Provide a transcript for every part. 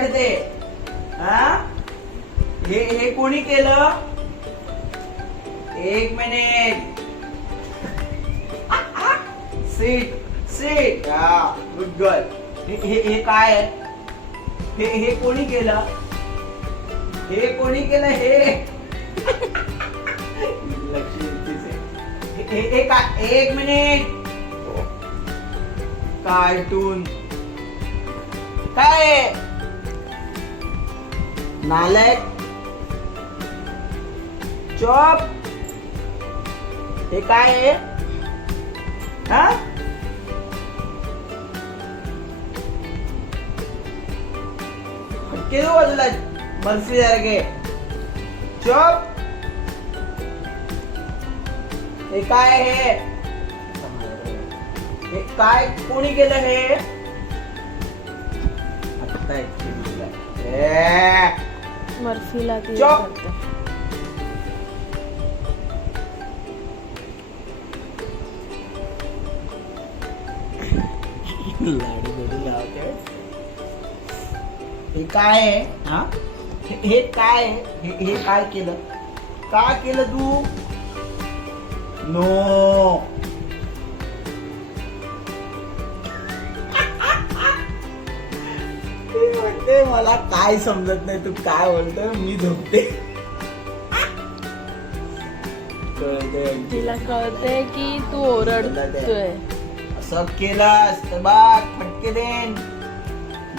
काढते? हा, हे कोणी केलं? एक मिनिट. Seat seat. हा, गुड गर्ल. हे काय आहे? हे कोणी केलं? हे कोणी केलं? हे लक्ष्मी काय? एक मिनिट. कार्टून काय आहे? नालायक. चॉप. हे काय आहे? हा, फटके दो बाजूला बर्फी सारखे. चॉप. हे काय आहे? हे काय कोणी केलं? हे बर्फीला चॉप. लाडू गोडू लावते. हे काय आहे? हा, हे काय आहे? हे काय केलं? का केलं तू? नो. म्हणते मला काय समजत नाही, तू काय बोलतोय? मी झोपते. तिला कळते की तू ओरडतोय. असं केलंस तर बघ फटके देन.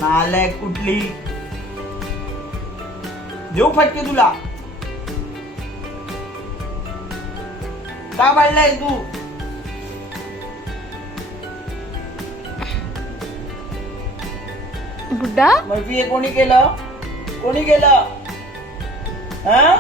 नालायक कुठली. देऊ फटके तुला? का पडलाय तू? बुड्डा बर्फी हे कोणी केलं? कोणी केलं? हा,